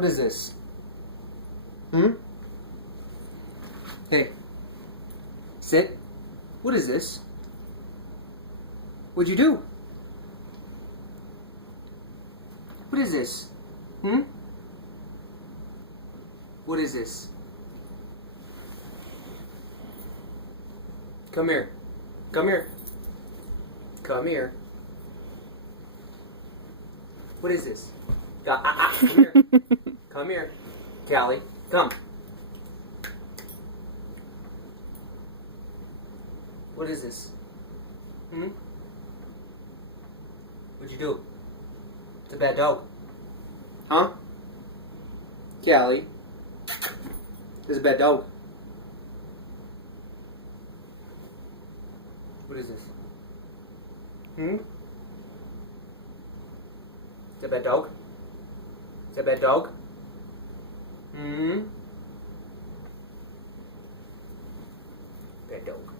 What is this? Hmm? Hey. Sit. What is this? What'd you do? What is this? Hmm? What is this? Come here. Come here. Come here. What is this? Come here. Come here. Callie, come. What is this? Hmm? What'd you do? It's a bad dog. Huh? Callie. This is a bad dog. What is this? Hmm? Is that a bad dog? Is that a bad dog? Hmm? Bad dog.